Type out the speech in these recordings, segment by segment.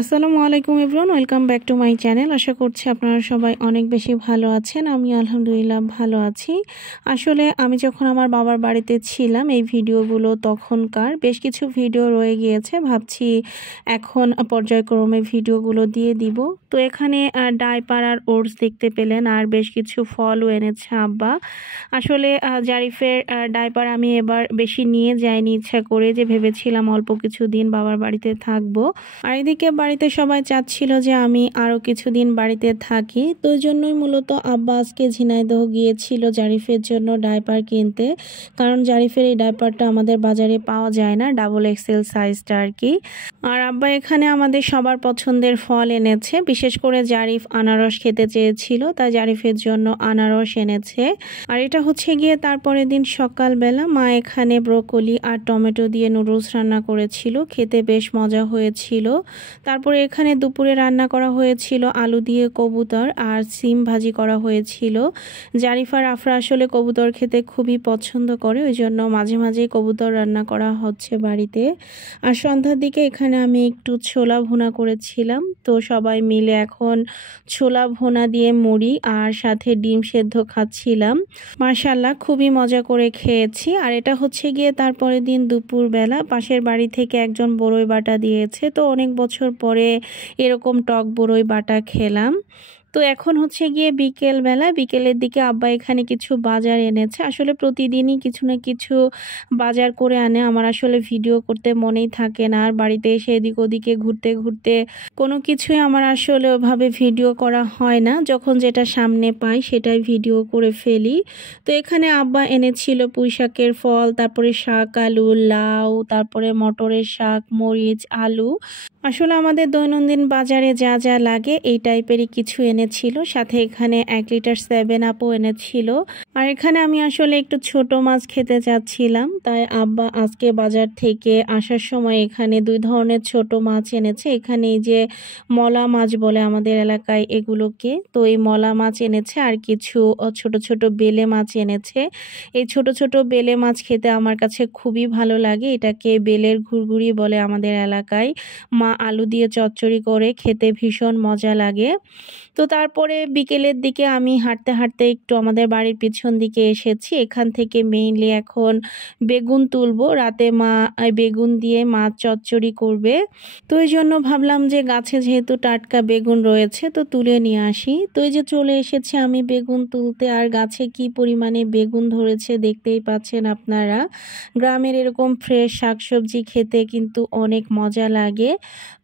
আসসালামু আলাইকুম everyone, welcome back to my channel. আশা করছি আপনারা সবাই অনেক বেশি ভালো আছেন। আমি আলহামদুলিল্লাহ ভালো আছি। আসলে আমি যখন আমার বাবার বাড়িতে ছিলাম, এই ভিডিওগুলো তখনকার বেশ কিছু ভিডিও রয়ে গিয়েছে। ভাবছি এখন পর্যায়ক্রমে ভিডিওগুলো দিয়ে দিব। তো এখানে ডাইপার আর ওটস দেখতে পেলেন, আর বেশ কিছু ফলও এনেছে আব্বা। আসলে জারিফের ডাইপার আমি এবার বেশি নিয়ে যাইনি ইচ্ছা করে, যে ভেবেছিলাম অল্প কিছু দিন বাবার বাড়িতে থাকবো। আর এদিকে বাড়িতে সবাই চাচ্ছিল যে আমি আরও কিছুদিন বাড়িতে থাকি, তো ওই জন্যই মূলত আব্বা আজকে ঝিনাইদহ গিয়েছিল জারিফের জন্য ডাইপার কিনতে। কারণ জারিফের এই ডাইপারটা আমাদের বাজারে পাওয়া যায় না, ডাবল এক্সেল সাইজটা আর কি। আর আব্বা এখানে আমাদের সবার পছন্দের ফল এনেছে, বিশেষ করে জারিফ আনারস খেতে চেয়েছিল, তাই জারিফের জন্য আনারস এনেছে। আর এটা হচ্ছে গিয়ে তারপরের দিন সকালবেলা মা এখানে ব্রোকলি আর টমেটো দিয়ে নুডলস রান্না করেছিল, খেতে বেশ মজা হয়েছিল। তারপরে এখানে দুপুরে রান্না করা হয়েছিল আলু দিয়ে কবুতর আর সিম ভাজি করা হয়েছিল। জারিফ আর আফরা আসলে কবুতর খেতে খুবই পছন্দ করে, ওই জন্য মাঝে মাঝে কবুতর রান্না করা হচ্ছে বাড়িতে। আর সন্ধ্যার দিকে এখানে আমি একটু ছোলা ভুনা করেছিলাম, তো সবাই মিলে এখন ছোলা ভুনা দিয়ে মুড়ি আর সাথে ডিম সেদ্ধ খাচ্ছিলাম। মাশাআল্লাহ খুবই মজা করে খেয়েছি। আর এটা হচ্ছে গিয়ে তারপরের দিন দুপুরবেলা পাশের বাড়ি থেকে একজন বড়ই বাটা দিয়েছে, তো অনেক বছর পরে এরকম টক বড়ই বাটা খেলাম। তো এখন হচ্ছে গিয়ে বিকেলের দিকে আব্বা এখানে কিছু বাজার এনেছে। আসলে প্রতিদিনই কিছু না কিছু বাজার করে আনে, আমার আসলে ভিডিও করতে মনেই থাকে না। আর বাড়িতে এসে এদিক ওদিকে ঘুরতে ঘুরতে কোনো কিছুই আমার আসলে ওভাবে ভিডিও করা হয় না, যখন যেটা সামনে পাই সেটাই ভিডিও করে ফেলি। তো এখানে আব্বা এনেছিল পুঁই শাকের ফল, তারপরে শাক, আলু, লাউ, তারপরে মটরের শাক, মরিচ, আলু। আসলে আমাদের দৈনন্দিন বাজারে যা যা লাগে এই টাইপেরই কিছু এনেছিল। সাথে এখানে 1 লিটার 7 আপও এনেছিল। আর এখানে আমি আসলে একটু ছোট মাছ খেতে চাচ্ছিলাম, তাই আব্বা আজকে বাজার থেকে আসার সময় এখানে 2 ধরনের ছোট মাছ এনেছে। এখানে এই যে মলা মাছ বলে আমাদের এলাকায় এগুলোকে, তো এই মলা মাছ এনেছে আর কিছু ছোট ছোট বেলে মাছ এনেছে। এই ছোট ছোট বেলে মাছ খেতে আমার কাছে খুবই ভালো লাগে, এটাকে বেলের ঘুরঘুরি বলে আমাদের এলাকায়। মা আলু দিয়ে চচ্চড়ি করে খেতে ভীষণ মজা লাগে। তো তারপরে বিকেলের দিকে আমি হাঁটতে হাঁটতে একটু আমাদের বাড়ির পিছন দিকে এসেছি। এখান থেকে মেইনলি এখন বেগুন তুলবো, রাতে মা বেগুন দিয়ে মাছ চচ্চড়ি করবে। তো এই জন্য ভাবলাম যে গাছে যেহেতু টাটকা বেগুন রয়েছে তো তুলে নিয়ে আসি। তো এই যে চলে এসেছে আমি বেগুন তুলতে, আর গাছে কি পরিমাণে বেগুন ধরেছে দেখতেই পাচ্ছেন আপনারা। গ্রামের এরকম ফ্রেশ শাকসবজি খেতে কিন্তু অনেক মজা লাগে।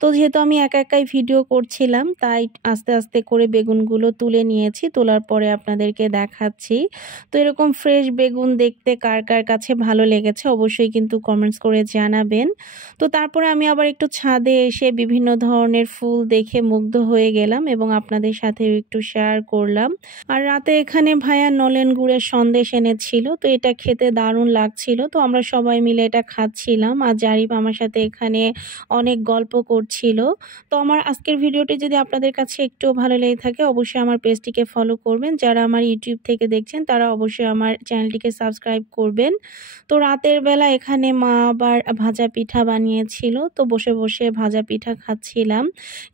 তো যেহেতু আমি একা একাই ভিডিও করছিলাম, তাই আস্তে আস্তে করে বেগুনগুলো তুলে নিয়েছি, তোলার পরে আপনাদেরকে দেখাচ্ছি। তো এরকম ফ্রেশ বেগুন দেখতে কার কার কাছে ভালো লেগেছে অবশ্যই কিন্তু কমেন্টস করে জানাবেন। তো তারপরে আমি আবার একটু ছাদে এসে বিভিন্ন ধরনের ফুল দেখে মুগ্ধ হয়ে গেলাম এবং আপনাদের সাথে একটু শেয়ার করলাম। আর রাতে এখানে ভাইয়া নলেন গুড়ের সন্দেশ এনেছিল, তো এটা খেতে দারুণ লাগছিল। তো আমরা সবাই মিলে এটা খাচ্ছিলাম, আর জারিফ আমার সাথে এখানে অনেক গল্প করছিল। তো আমার আজকের ভিডিওটি যদি আপনাদের কাছে একটু ভালো লেগে থাকে অবশ্যই আমার পেজটিকে ফলো করবেন। যারা আমার ইউটিউব থেকে দেখছেন তারা অবশ্যই আমার চ্যানেলটিকে সাবস্ক্রাইব করবেন। তো রাতের বেলা এখানে মা আবার ভাজা পিঠা বানিয়েছিল, তো বসে বসে ভাজা পিঠা খাচ্ছিলাম।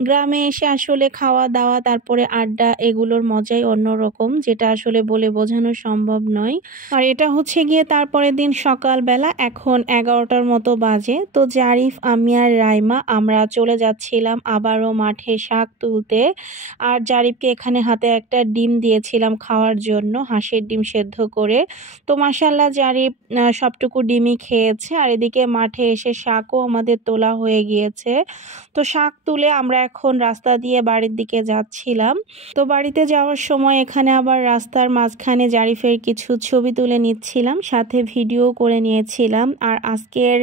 গ্রামে এসে আসলে খাওয়া দাওয়া তারপরে আড্ডা এগুলোর মজাই অন্যরকম, যেটা আসলে বলে বোঝানো সম্ভব নয়। আর এটা হচ্ছে গিয়ে তারপরের দিন সকালবেলা, এখন 11টার মতো বাজে। তো জারিফ, আমি আর রাইমা আমরা চলে যাচ্ছিলাম আবারও মাঠে শাক তুলতে। আর জারিফকে এখানে হাতে একটা ডিম দিয়েছিলাম খাওয়ার জন্য, হাঁসের ডিম সেদ্ধ করে। তো মাশাআল্লাহ জারিফ সবটুকু ডিমই খেয়েছে। আর এদিকে মাঠে এসে শাকও আমাদের তোলা হয়ে গিয়েছে। তো শাক তুলে আমরা এখন রাস্তা দিয়ে বাড়ির দিকে যাচ্ছিলাম। তো বাড়িতে যাওয়ার সময় এখানে আবার রাস্তার মাঝখানে জারিফের কিছু ছবি তুলে নিচ্ছিলাম, সাথে ভিডিও করে নিয়েছিলাম। আর আজকের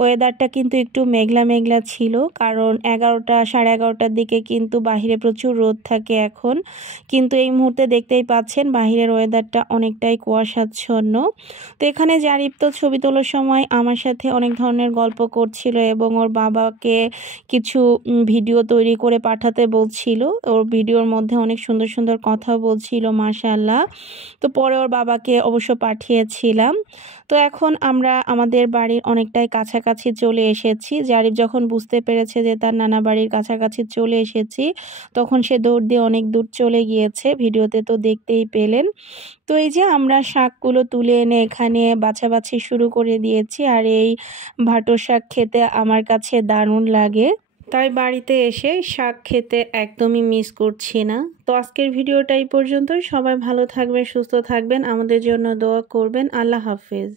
ওয়েদারটা কিন্তু একটু মেঘলা মেঘলা ছিল, কারণ 11টা 11:30টার দিকে কিন্তু বাহিরে প্রচুর রোদ থাকে এখন। কিন্তু এই মুহূর্তে দেখতেই পাচ্ছেন বাহিরের ওয়েদারটা অনেকটাই কুয়াশাচ্ছন্ন। তো এখানে জারিফ তো ছবি তোলার সময় আমার সাথে অনেক ধরনের গল্প করছিল এবং ওর বাবাকে কিছু ভিডিও তৈরি করে পাঠাতে বলছিল। ওর ভিডিওর মধ্যে অনেক সুন্দর সুন্দর কথা বলছিল মাশাআল্লাহ। তো পরে ওর বাবাকে অবশ্য পাঠিয়েছিলাম। তো এখন আমরা আমাদের বাড়ির অনেকটাই কাছাকাছি চলে এসেছি। জারিফ যখন বুঝতে পেরেছে বলেছে যে তার নানা বাড়ির কাছাকাছি চলে এসেছি, তখন সে দৌড় দিয়ে অনেক দূর চলে গিয়েছে, ভিডিওতে তো দেখতেই পেলেন। তো এই যে আমরা শাকগুলো তুলে এনে এখানে বাছাবাছি শুরু করে দিয়েছি। আর এই ভাটো শাক খেতে আমার কাছে দারুণ লাগে, তাই বাড়িতে এসে শাক খেতে একদমই মিস করছি না। তো আজকের ভিডিওটা এই পর্যন্তই। সবাই ভালো থাকবেন, সুস্থ থাকবেন, আমাদের জন্য দোয়া করবেন। আল্লাহ হাফেজ।